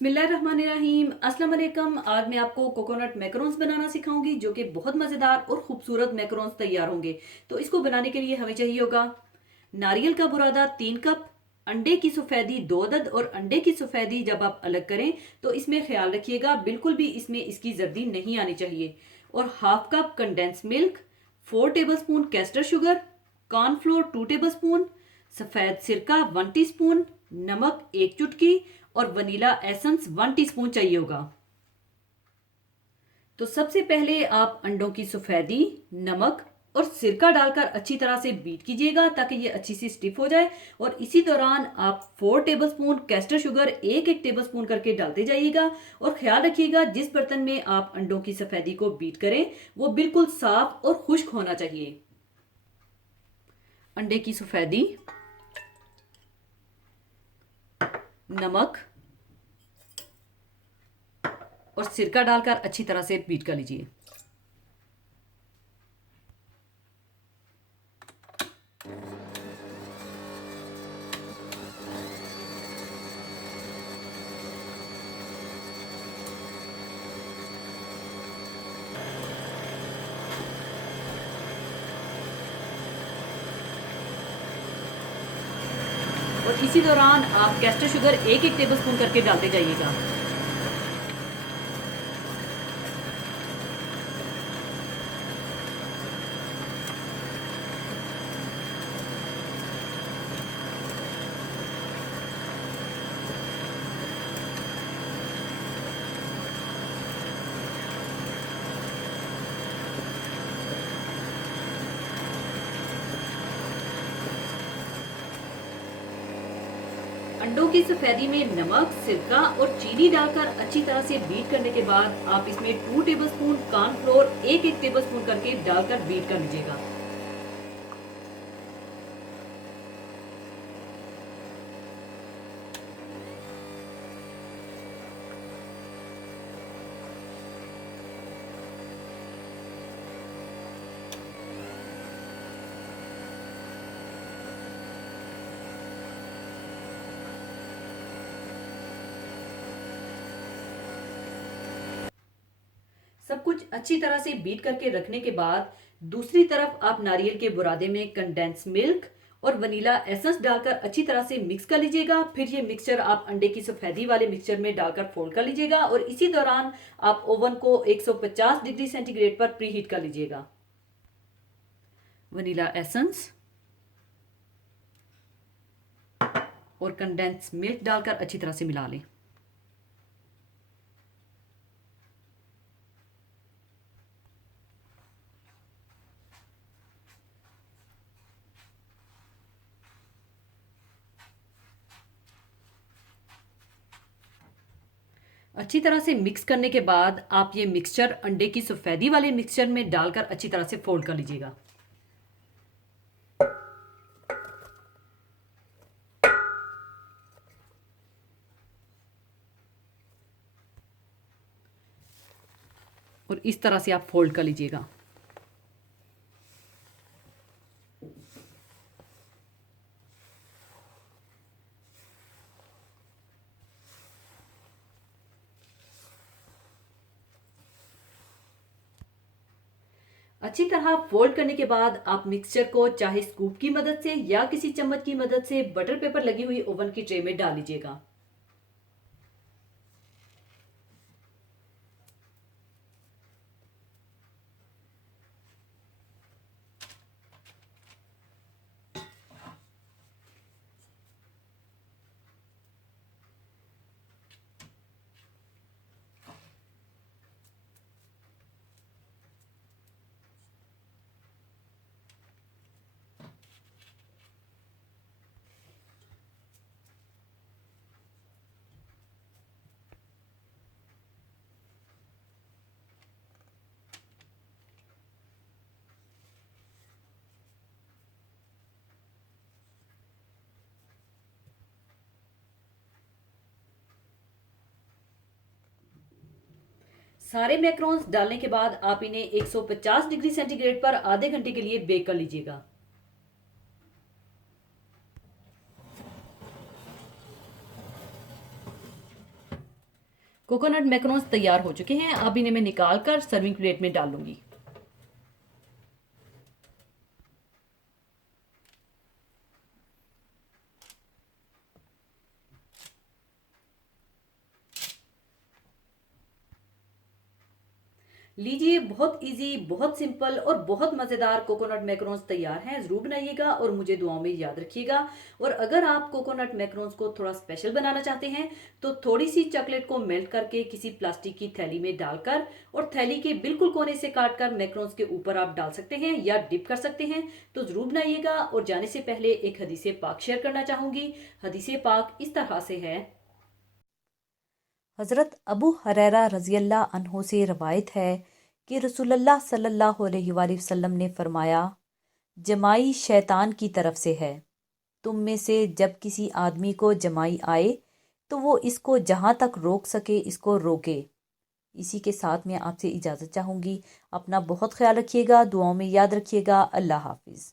बिस्मिल्लाहिर्रहमानिर्रहीम अस्सलाम वालेकुम। आज मैं आपको कोकोनट मैकरोन्स बनाना सिखाऊंगी जो कि बहुत मज़ेदार और खूबसूरत मैकरोन्स तैयार होंगे। तो इसको बनाने के लिए हमें चाहिए होगा नारियल का बुरादा 3 कप, अंडे की सफ़ेदी 2 अदद। और अंडे की सफ़ेदी जब आप अलग करें तो इसमें ख्याल रखिएगा बिल्कुल भी इसमें इसकी जर्दी नहीं आनी चाहिए। और half cup condense milk, 4 table spoon castor sugar, cornflour 2 table spoon, सफ़ेद सिरका 1 टीस्पून, नमक 1 चुटकी और वनीला एसेंस 1 टीस्पून चाहिए होगा। तो सबसे पहले आप अंडों की सफ़ेदी, नमक और सिरका डालकर अच्छी तरह से बीट कीजिएगा ताकि ये अच्छी सी स्टिफ हो जाए। और इसी दौरान आप 4 टेबल स्पून कैस्टर शुगर एक एक टेबल स्पून करके डालते जाइएगा। और ख्याल रखिएगा जिस बर्तन में आप अंडों की सफ़ेदी को बीट करें वो बिल्कुल साफ और खुश्क होना चाहिए। अंडे की सफ़ेदी, नमक और सिरका डालकर अच्छी तरह से बीट कर लीजिए। और इसी दौरान आप कैस्टर शुगर एक एक टेबल स्पून करके डालते जाइएगा। अंडों की सफेदी में नमक, सिरका और चीनी डालकर अच्छी तरह से बीट करने के बाद आप इसमें 2 टेबल स्पून कॉर्नफ्लोर एक एक टेबल स्पून करके डालकर बीट कर लीजिएगा। सब कुछ अच्छी तरह से बीट करके रखने के बाद दूसरी तरफ आप नारियल के बुरादे में कंडेंस मिल्क और वनीला एसेंस डालकर अच्छी तरह से मिक्स कर लीजिएगा। फिर ये मिक्सचर आप अंडे की सफेदी वाले मिक्सचर में डालकर फोल्ड कर लीजिएगा। और इसी दौरान आप ओवन को 150 डिग्री सेंटीग्रेड पर प्री हीट कर लीजिएगा। वनीला एसेंस और कंडेंस मिल्क डालकर अच्छी तरह से मिला लें। अच्छी तरह से मिक्स करने के बाद आप ये मिक्सचर अंडे की सफेदी वाले मिक्सचर में डालकर अच्छी तरह से फोल्ड कर लीजिएगा। और इस तरह से आप फोल्ड कर लीजिएगा। अच्छी तरह फोल्ड करने के बाद आप मिक्सचर को चाहे स्कूप की मदद से या किसी चम्मच की मदद से बटर पेपर लगी हुई ओवन की ट्रे में डाल लीजिएगा। सारे मैक्रोन्स डालने के बाद आप इन्हें 150 डिग्री सेंटीग्रेड पर आधे घंटे के लिए बेक कर लीजिएगा। कोकोनट मैक्रोन्स तैयार हो चुके हैं। अब इन्हें मैं निकाल कर सर्विंग प्लेट में डाल लूंगी। लीजिए, बहुत इजी, बहुत सिंपल और बहुत मज़ेदार कोकोनट मैक्रोन्स तैयार हैं। ज़रूर बनाइएगा और मुझे दुआओं में याद रखिएगा। और अगर आप कोकोनट मैक्रोन्स को थोड़ा स्पेशल बनाना चाहते हैं तो थोड़ी सी चॉकलेट को मेल्ट करके किसी प्लास्टिक की थैली में डालकर और थैली के बिल्कुल कोने से काट कर मैक्रोन्स के ऊपर आप डाल सकते हैं या डिप कर सकते हैं। तो ज़रूर बनाइएगा। और जाने से पहले एक हदीसे पाक शेयर करना चाहूँगी। हदीसे पाक इस तरह से है। हज़रत अबू हुरैरा रज़ियल्लाहु अन्हु से रवायत है कि रसूलुल्लाह सल्लल्लाहु अलैहि वसल्लम ने फरमाया, जमाई शैतान की तरफ से है। तुम में से जब किसी आदमी को जमाई आए तो वो इसको जहाँ तक रोक सके इसको रोके। इसी के साथ मैं आपसे इजाज़त चाहूँगी। अपना बहुत ख्याल रखिएगा, दुआओं में याद रखिएगा। अल्लाह हाफिज़।